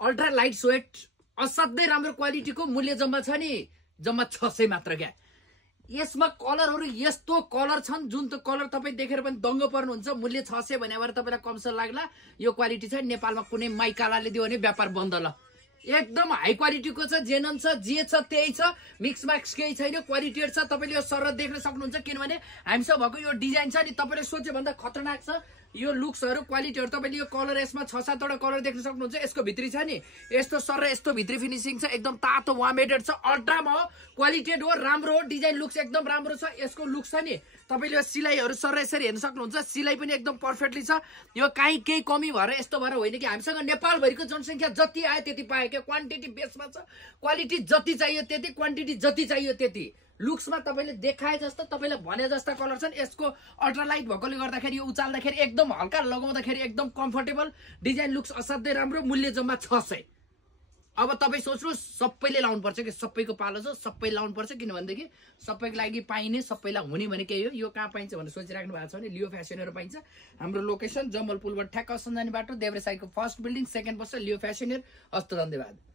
Ultra light weight असाध्यै राम्रो क्वालिटीको मूल्य जम्मा छ नि जम्मा 600 मात्र क्या। यसमा कलरहरू यस्तो कलर छन् जुन त कलर तपाईँ देखेर पनि दङ्ग पर्नुहुन्छ। मूल्य 600 भनेर तपाईँलाई कमसल लाग्ला। यो क्वालिटी छ नेपालमा कुनै माइकालाले दियो भने व्यापार बन्द ल। एकदम हाई क्वालिटीको छ, जेनन छ, जे छ त्यही छ, मिक्स म्याक्स केही छैन, क्वालिटीहरु छ। तपाईले यो सरर देख्न सक्नुहुन्छ किनभने हामीसँग भएको यो डिजाइन छ नि तपाईले सोचे भन्दा खतरनाक छ। यो लुक्सहरु क्वालिटीहरु तपाईले यो कलर यसमा 6-7 वटा कलर देख्न सक्नुहुन्छ। यसको भित्री छ नि यस्तो सरर यस्तो भित्री फिनिशिङ छ, एकदम तातो वामेटेड छ, अल्ट्रामा हो, क्वालिटेड हो, राम्रो हो, डिजाइन लुक्स एकदम राम्रो छ। यसको लुक्स छ नि तपाईले यो सिलाइहरु सरर यसरी हेर्न सक्नुहुन्छ। सिलाइ पनि एकदम पर्फेक्टली छ। यो काहीँ केही कमी भएर यस्तो भएर होइन कि हामीसँग नेपाल भरिको जनसंख्या जति आयो त्यति पाए के क्वान्टिटी बेसमा छ। क्वालिटी जति चाहियो त्यति, क्वान्टिटी जति चाहियो त्यति। लुक्समा तपाईले देखाए जस्तो तपाईले भने जस्ता कलर छन्। यसको अल्ट्रालाइट भएकोले गर्दाखेरि यो उचाल्दाखेरि एकदम हल्का, लगाउँदाखेरि एकदम कम्फर्टेबल, डिजाइन लुक्स असाध्यै राम्रो। मूल्य जम्मा 600। अब तपाई सोच्नु सबैले लाउनु पर्छ कि सबैको पालो छ, सबै लाउनु पर्छ किनभनेदेखि सबैको लागि पाइने सबैलाई हुने भने के हो। यो कहाँ पाइन्छ भनेर सोचिराख्नु भएको छ भने लियो फ्यासनहरु पाइन्छ। हाम्रो लोकेसन जमलपुरबाट ठ्याक्क सञ्जानी बाटो देब्रे साइडको फर्स्ट बिल्डिङ, सेकेन्ड बस्छ लियो फ्यासनहरु। हस्त धन्यवाद।